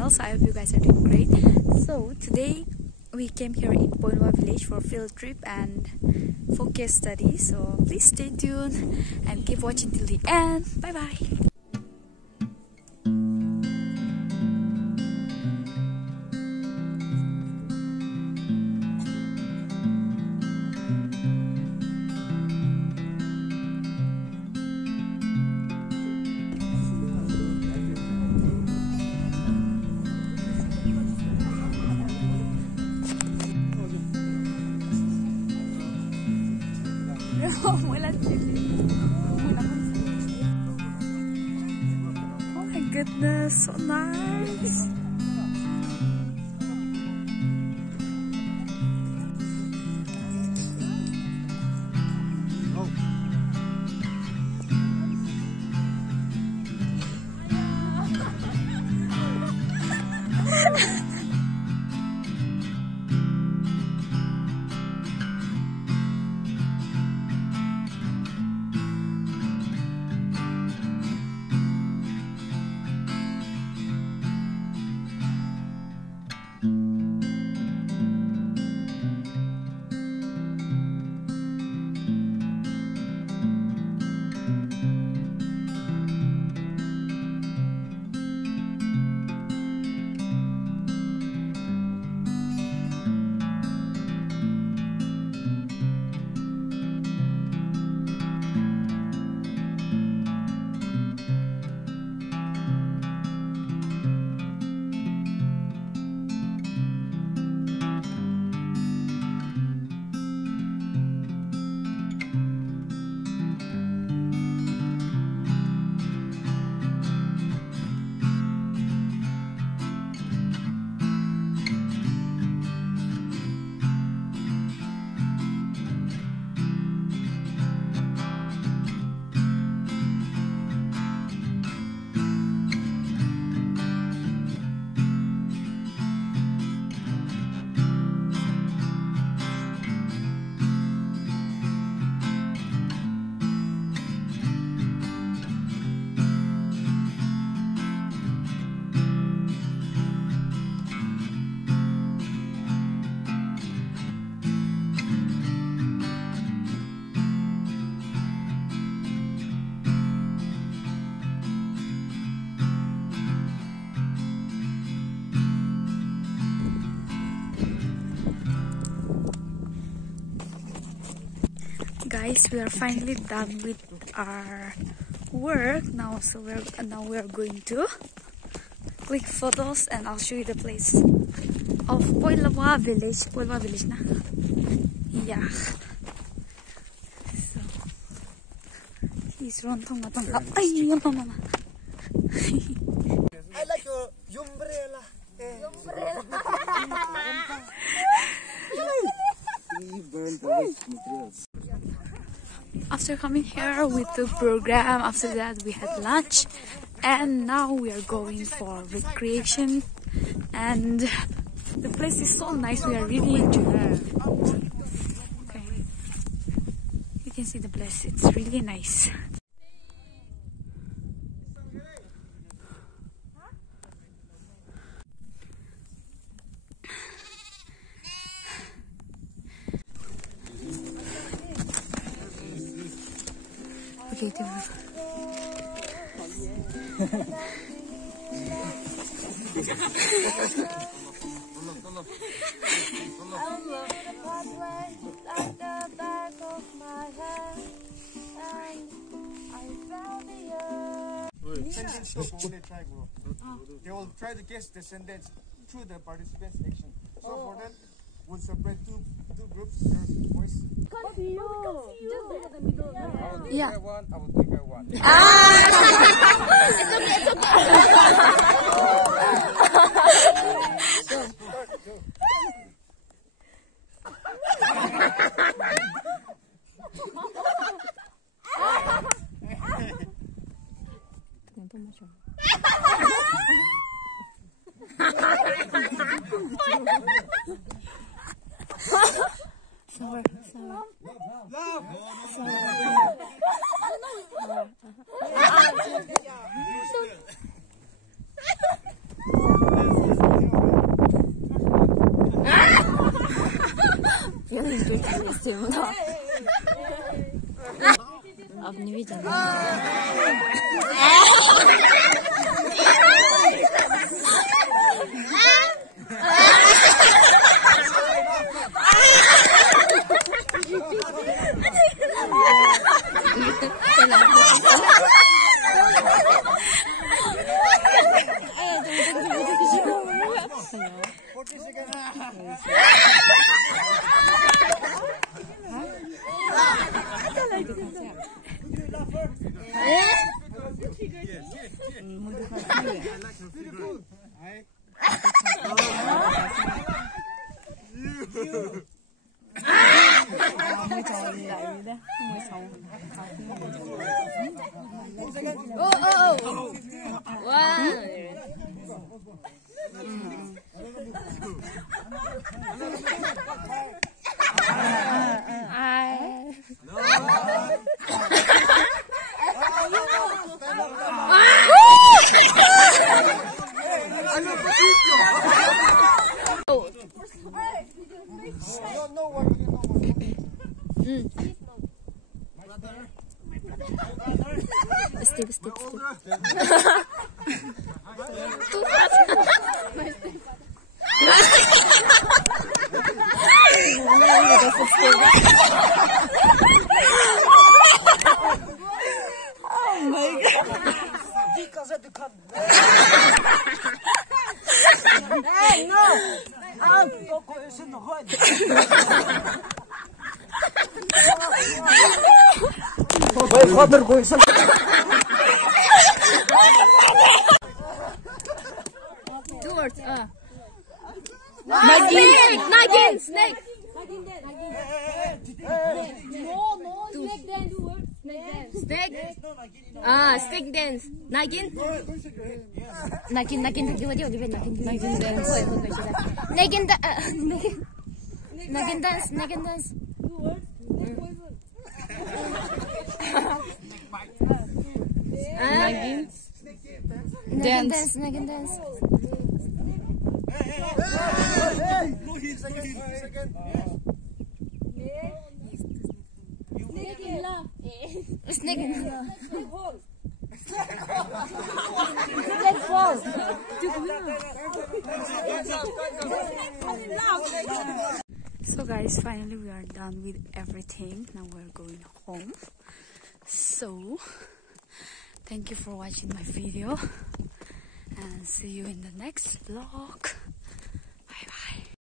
channel. So I hope you guys are doing great. So today we came here in Poilwa village for field trip and for case study. So please stay tuned and keep watching till the end. Bye bye. Oh my goodness, so nice. Guys, we are finally done with our work now, so we're going to click photos and I'll show you the place of Poilwa village. Poilwa village na. Yeah. So he's rontong matang. Ay, mama. I like your umbrella. After coming here, we took program. After that, we had lunch, and now we are going for recreation. And the place is so nice. We are really enjoying it. Okay, you can see the place. It's really nice. Okay, They will try to guess the sentence through the participants' action. So for that, we'll separate two groups. Girls, boys. yeah. One, I will take one. अब नहीं भी जाना Step. Oh my god. Hey, no. Two words. Nagin. Snake. Snake. Snake dance. Nagin. Nagin dance. Nagin dance. Nagin dance. Snake in love. Snake in love. Snake fall. So guys, finally we are done with everything. Now we're going home. So thank you for watching my video and see you in the next vlog. Bye bye.